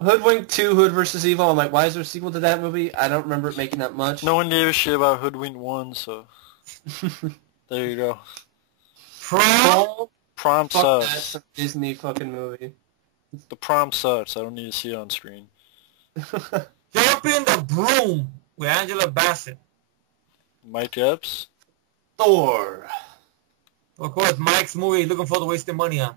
Hoodwink 2, Hood versus Evil. I'm like, why is there a sequel to that movie? I don't remember it making that much. No one gave a shit about Hoodwink 1, so there you go. Prom sucks. That's a Disney fucking movie. The prom sucks. I don't need to see it on screen. Jump in the Broom with Angela Bassett. Mike Epps? Thor. Of course, Mike's movie he's looking for to waste their money on.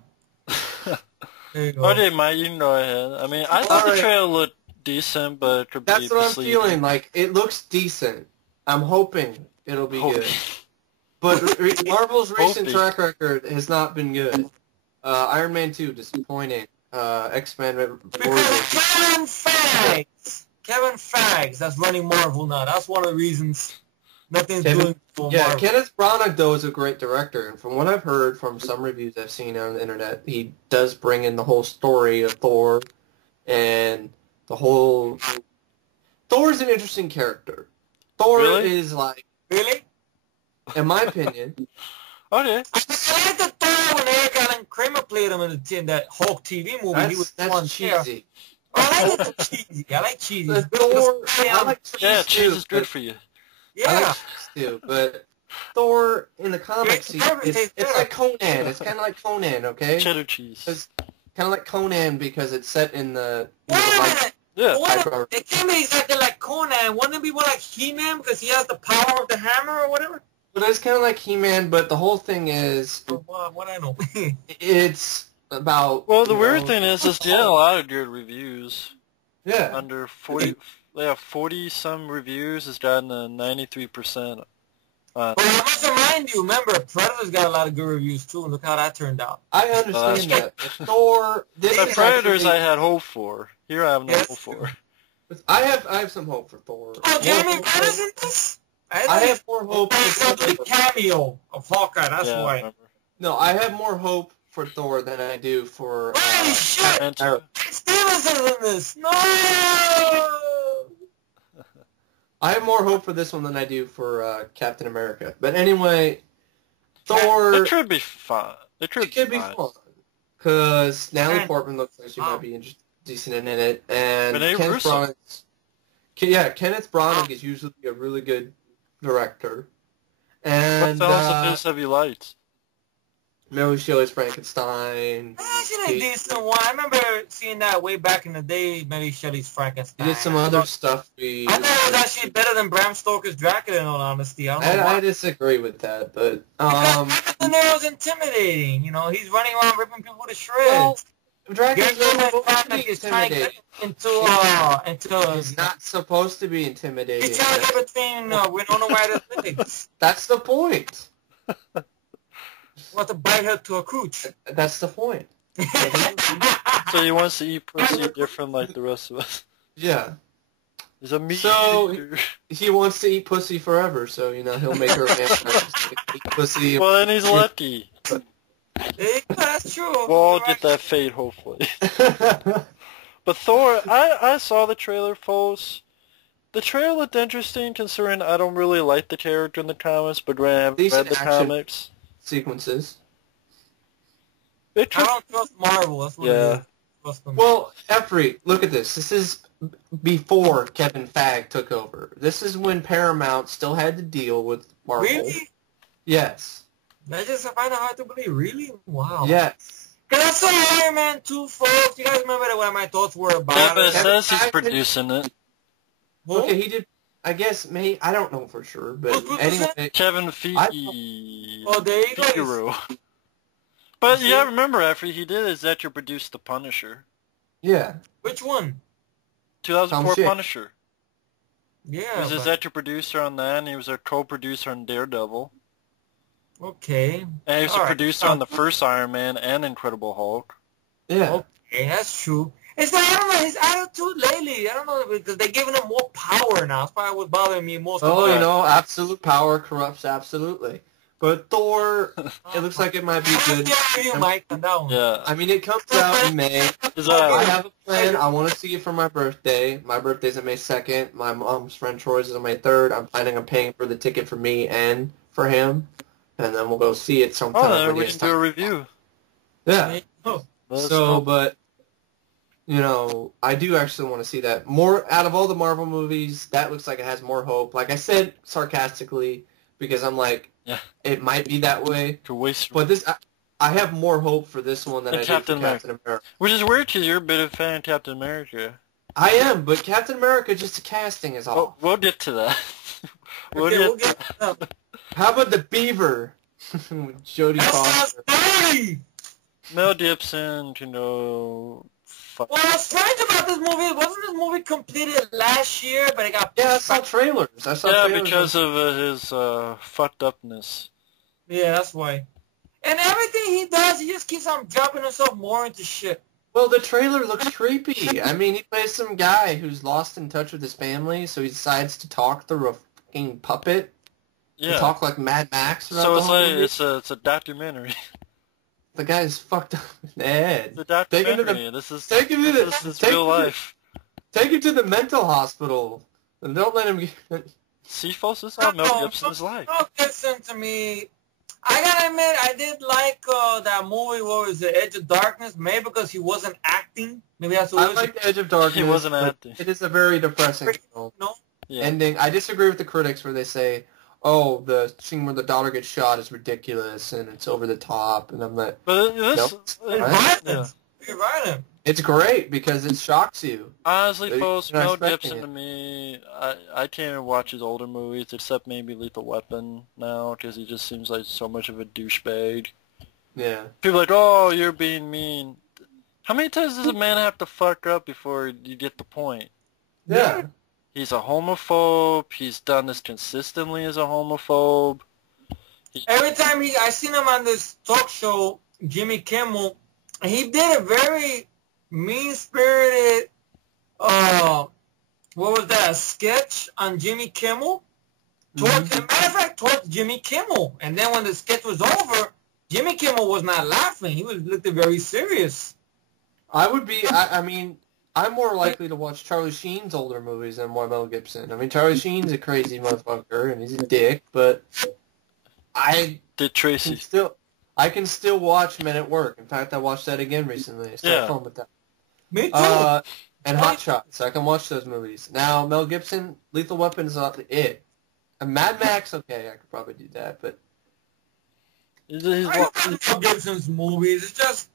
There you go. Okay, Mike, you can go ahead. I mean, I thought the trailer looked decent, but it could be That's what I'm misleading. feeling. Like, it looks decent. I'm hoping it'll be good. But Marvel's recent track record has not been good. Iron Man 2, disappointing. X-Men Kevin Feige, that's running Marvel now. That's one of the reasons nothing's doing for Marvel. Kenneth Branagh, though, is a great director. And from what I've heard from some reviews I've seen on the internet, he does bring in the whole story of Thor and the whole... Thor's an interesting character. Thor is like... Really? In my opinion. Okay. I like the Thor when Eric Allen Kramer played him in that Hulk TV movie. He was that's cheesy. I like cheesy. I like cheesy. I like cheese cheese is good for you. Yeah. I like cheese too, but Thor in the comics, it's like Conan. It's kind of like Conan, okay? Cheddar cheese. It's kind of like Conan because it's set in the... It can't be exactly like Conan. Wouldn't it be more like He-Man because he has the power of the hammer or whatever? But it's kind of like He-Man, but the whole thing is... What I know. It's about... Well, the weird thing is it's getting a lot of good reviews. Yeah. Under 40... Yeah, 40-some reviews has gotten a 93%. But I must remind you, remember, Predator's got a lot of good reviews, too, and look how that turned out. I understand that. Thor... The Predators I had hope for. Here I have no hope for. I have some hope for Thor. Oh, Jeremy Renner's in this? I have more hope for the cameo of Hawkeye, that's why. No, I have more hope for Thor than I do for... Holy shit! Stevens is in this! No! I have more hope for this one than I do for Captain America. But anyway, Thor... It could be fun. It could be fun. Because Natalie Portman looks like she might be decent in it. And Kenneth Branagh is usually a really good director. And what films of his have you liked? Mary Shelley's Frankenstein. Actually, a decent one. I remember seeing that way back in the day, Mary Shelley's Frankenstein. He did some other stuff. I thought it was actually better than Bram Stoker's Dracula, in all honesty. I disagree with that, but... Because De Niro's intimidating, you know? He's running around ripping people to shreds. Dracula's intimidating. He's not supposed to be intimidating. He's trying to get between Winona Ryder's legs. That's the point. Want to bite her to a cooch. That's the point. So he wants to eat pussy different like the rest of us. Yeah. He's a meat eater. He wants to eat pussy forever, so, you know, he'll make her a vampire eat pussy. Well, then he's lucky. That's true. We'll all get that fate, hopefully. But Thor, I saw the trailer, folks. The trailer looked interesting, considering I don't really like the character in the comics, but when I haven't read the comics... sequences. I don't trust Marvel, that's what it is. Well, Efree, look at this. This is before Kevin Feige took over. This is when Paramount still had to deal with Marvel. Really? Yes. I just find it hard to believe. Really? Wow. Yes. Because I saw Iron Man 2, folks. You guys remember what my thoughts were about it? Yeah, but it says he's producing it. Okay, he did. I guess, maybe, I don't know for sure, but anyway. Kevin Feige. Oh, there you go. But yeah, remember, after he did is that you produced The Punisher. Yeah. Which one? 2004 Punisher. Yeah. He was executive producer on that, and he was a co-producer on Daredevil. Okay. And he was a producer on the first Iron Man and Incredible Hulk. Yeah. Okay, that's true. It's I don't know, his attitude lately. I don't know, because they're giving him more power now. That's probably what bothering me most. Oh, you know, absolute power corrupts absolutely. But Thor, it looks like it might be good. Yeah. I mean, it comes out in May. I have a plan. I want to see it for my birthday. My birthday's on May 2nd. My mom's friend Troy's is on May 3rd. I'm planning on paying for the ticket for me and for him. And then we'll go see it sometime. Oh, then we can do a review. Yeah. But, you know, I do actually want to see that. More, out of all the Marvel movies, that looks like it has more hope. Like I said sarcastically, because I'm like, it might be that way. But this, I have more hope for this one than I do for Captain America. Which is weird because you're a bit of a fan of Captain America. I am, but Captain America, just the casting is off. We'll get to that. We'll get to that. How about the Beaver? Jodie Foster. Mel Gibson, you know... What's strange about this movie, wasn't this movie completed last year, but it got... Yeah, I saw trailers. Because of his fucked upness. Yeah, that's why. And everything he does, he just keeps on dropping himself more into shit. Well, the trailer looks creepy. I mean, he plays some guy who's lost in touch with his family, so he decides to talk through a fucking puppet. Yeah. To talk like Mad Max. So it's a documentary. The guy's fucked up in the head. The documentary. This is real life. Take him to the mental hospital. And don't let him get... See, folks, this is how Mel Gibson's life. Mel Gibson, to me... I gotta admit, I did like that movie, what was it, Edge of Darkness, maybe because he wasn't acting. Maybe that's what I like Edge of Darkness. He wasn't acting. It is a very depressing film. Ending. I disagree with the critics where they say, oh, the scene where the daughter gets shot is ridiculous and it's over the top, and I'm like, but it's great because it shocks you. Honestly, folks, Mel Gibson to me, I can't even watch his older movies except maybe Lethal Weapon now because he just seems like so much of a douchebag. Yeah. People are like, oh, you're being mean. How many times does a man have to fuck up before you get the point? Yeah. He's a homophobe. He's done this consistently as a homophobe. Every time I seen him on this talk show, Jimmy Kimmel, he did a very mean-spirited, what was that, a sketch on Jimmy Kimmel? As a matter of fact, towards Jimmy Kimmel. And then when the sketch was over, Jimmy Kimmel was not laughing. He looked very serious. I mean, I'm more likely to watch Charlie Sheen's older movies than Mel Gibson. I mean, Charlie Sheen's a crazy motherfucker, and he's a dick, but I can still watch Men at Work. In fact, I watched that again recently. I still fun with that. Me too. And Hot Shots. I can watch those movies. Now, Mel Gibson, Lethal Weapon is not it. And Mad Max, okay, I could probably do that, but... I don't like Mel Gibson's movies. It's just,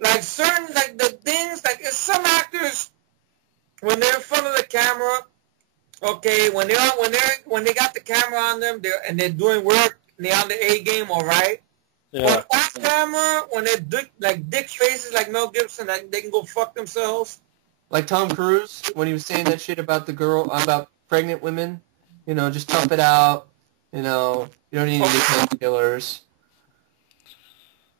like, certain, like, the things, like, some actors, when they're in front of the camera, okay, when they got the camera on them, they're doing work, and they're on the A game, all right? Yeah. But off camera, when they're dick faces like Mel Gibson, they can go fuck themselves. Like Tom Cruise, when he was saying that shit about about pregnant women, you know, just tough it out, you know, you don't need any painkillers,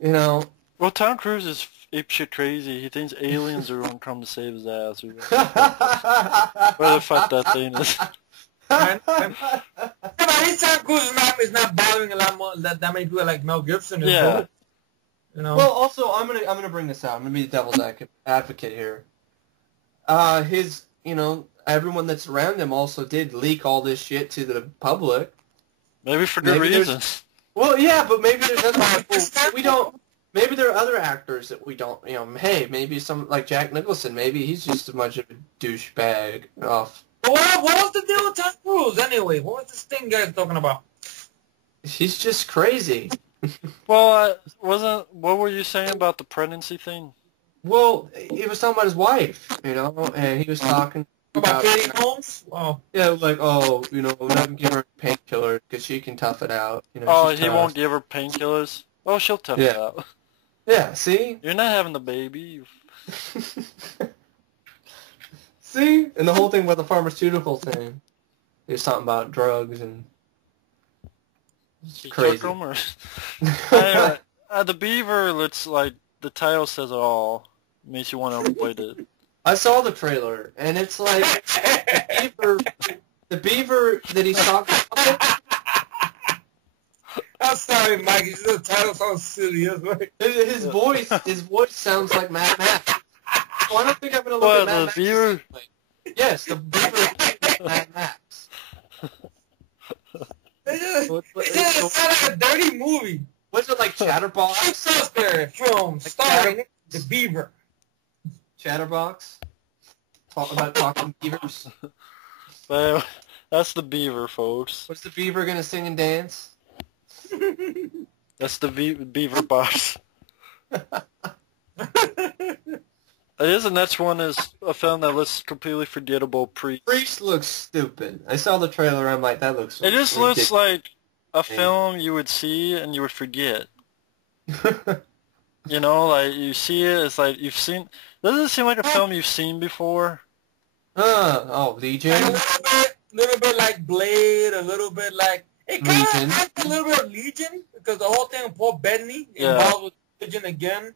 you know. Well, Tom Cruise is apeshit crazy. He thinks aliens are going to come to save his ass. Where the fuck that thing is. But his Tom Cruise is not bothering a lot more that many people like Mel Gibson. You know. Well, also I'm gonna bring this out. I'm gonna be the devil's advocate here. His, you know, everyone that's around him also did leak all this shit to the public. Maybe for good reasons. Well, yeah, but maybe there's other people we don't. Maybe there are other actors that we don't. You know, hey, maybe some like Jack Nicholson. Maybe he's just as much of a douchebag off. What was the deal with Tom Cruise anyway? What was this thing guys talking about? He's just crazy. Well, what were you saying about the pregnancy thing? Well, he was talking about his wife, you know, and he was talking about Katie Holmes. Oh, yeah, like, oh, you know, not give her painkillers because she can tough it out. You know, oh, he won't give her painkillers. Oh, she'll tough it out. Yeah, see, you're not having the baby. See, and the whole thing about the pharmaceutical thing. He was talking about drugs and it's crazy. The Beaver looks like the title says it all. Makes you want to avoid it. I saw the trailer, and it's like the beaver that he's talking about. I'm sorry, Mike. The title sounds silly. His voice sounds like Mad Max. Oh, I don't think I'm going to look at Mad Max. Beaver? Yes, the Beaver is Mad Max. It just sounds like a dirty movie. What's it like, Chatterbox? Suspect film starring The Beaver. Chatterbox. Talk about talking beavers. Well, that's the Beaver, folks. What's the beaver gonna sing and dance? That's the Beaver box. The next one is a film that looks completely forgettable. Priest looks stupid. I saw the trailer. I'm like, that looks. It just ridiculous. looks like a film you would see and you would forget. You know, like you see it, it's like you've seen. Doesn't it seem like a film you've seen before? Legion. A little bit like Blade, a little bit like it kind of like a little bit of Legion because the whole thing with Paul Bettany involved with Legion again.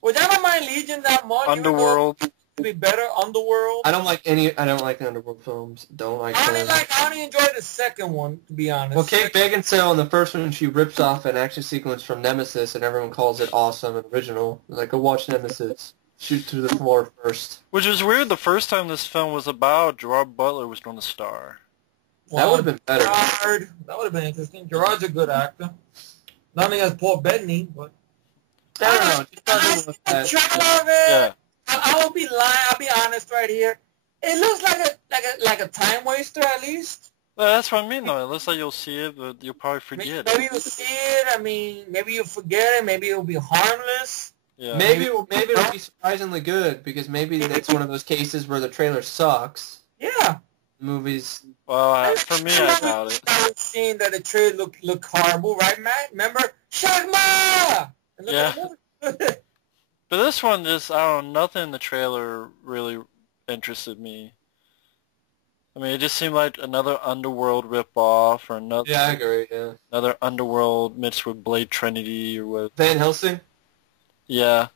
Which I don't mind Legion that much. Underworld. To be better, Underworld. I don't like the Underworld films. I only enjoyed the second one, to be honest. Well, Kate Beckinsale in the first one, she rips off an action sequence from Nemesis, and everyone calls it awesome and original. Like, go watch Nemesis. Shoot through the floor first. Which was weird. The first time this film was about, Gerard Butler was going to star. Well, that would have been better. That would have been interesting. Gerard's a good actor. Nothing as Paul Bettany, but I don't know. The trailer of it. I'll be lying. I'll be honest right here. It looks like a time waster at least. Well, that's what I mean, though. It looks like you'll see it, but you'll probably forget maybe you'll see it. I mean, maybe you'll forget it. Maybe it'll be harmless. Yeah. Maybe it'll be surprisingly good because maybe it's one of those cases where the trailer sucks. Yeah. Movies. Well, for me, I doubt it. I was seeing that the trailer looked horrible, right, Matt? Remember? Shagma! Yeah. But this one just, I don't know, nothing in the trailer really interested me. I mean, it just seemed like another Underworld ripoff or another. Yeah, I agree. Yeah. Another Underworld mixed with Blade Trinity or what? Van Helsing. Yeah.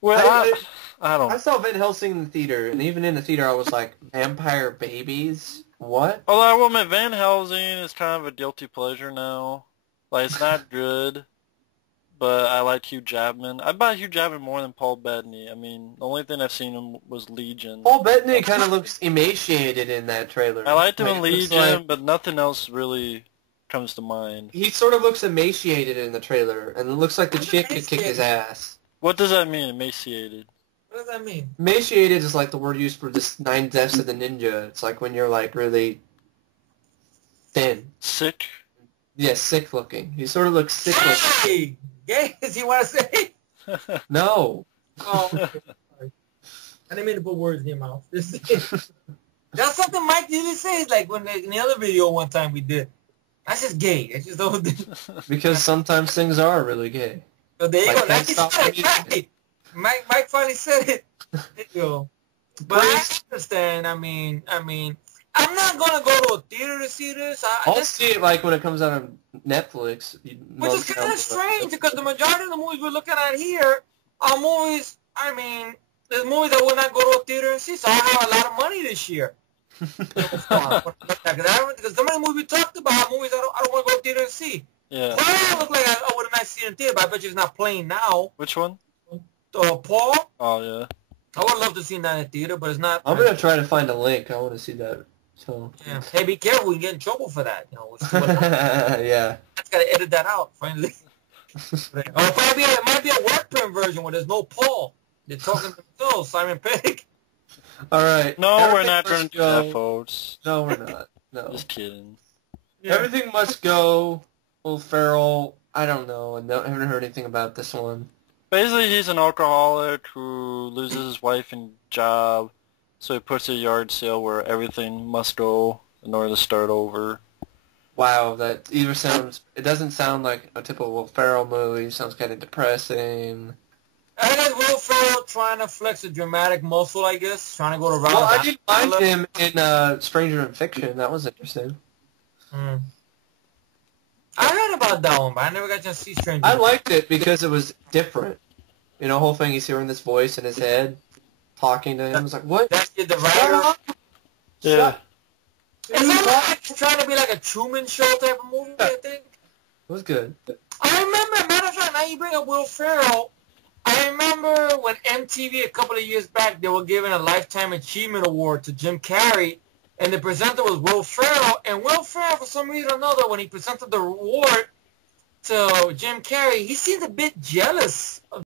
Well, I don't. I saw Van Helsing in the theater, and even in the theater, I was like, vampire babies? What? Although I will admit, Van Helsing is kind of a guilty pleasure now. Like, it's not good. But I like Hugh Jackman. I buy Hugh Jackman more than Paul Bettany. I mean, the only thing I've seen him was Legion. Paul Bettany kind of looks emaciated in that trailer. I liked him in Legion, but nothing else really comes to mind. He sort of looks emaciated in the trailer, and it looks like the chick could kick his ass. What does that mean, emaciated? What does that mean? Emaciated is like the word used for this 9 Deaths of the Ninja. It's like when you're like really thin. Sick? Yeah, sick looking. He sort of looks sick looking. Hey! Yes, you want to say? No. Oh, okay. Sorry. I didn't mean to put words in your mouth. That's something Mike didn't say. Like when in the other video one time we did. That's just gay. That's just don't. Because sometimes things are really gay. So there you Like, go. That's right. Mike finally said it. There you go. But I understand. I mean, I'm not gonna go to a theater to see this. I'll see it like when it comes out on Netflix. Which is kind of strange because the majority of the movies we're looking at here are movies. I mean, there's movies that we're not going to a theater and see. So I have a lot of money this year. Because some of the movies we talked about are movies I don't want to go to theater and see. Yeah. Paul look like I would have not seen in theater, but I bet you it's not playing now. Which one? Paul. Oh yeah. I would love to see that in theater, but it's not. I'm gonna try to find a link. I want to see that. So. Yeah. Hey, be careful! You get in trouble for that. You know. Yeah. I just gotta edit that out finally. Or it might be a work print version where there's no Paul. They're talking to themselves, Simon Pegg. All right. No, Everything we're not going to do that, folks. No, we're not. No. Just kidding. Yeah. Everything Must Go. Will Ferrell. I don't know. I haven't heard anything about this one. Basically, he's an alcoholic who loses his wife and job, so he puts a yard sale where everything must go in order to start over. Wow, that either sounds... It doesn't sound like a typical Will Ferrell movie. It sounds kind of depressing. I think Will Ferrell trying to flex a dramatic muscle, I guess. Trying to go to Well, I didn't mind him in Stranger in Fiction. That was interesting. I heard about that one, but I never got to see Stranger. I liked it because it was different. You know, the whole thing, he's hearing this voice in his head, talking to him. I was like, what? That's the writer. Yeah. It's not like it's trying to be like a Truman Show type of movie, I think. It was good. I remember, matter of fact, now you bring up Will Ferrell, I remember when MTV a couple of years back, they were giving a Lifetime Achievement Award to Jim Carrey, and the presenter was Will Ferrell, and Will Ferrell, for some reason or another, when he presented the award to Jim Carrey, he seemed a bit jealous of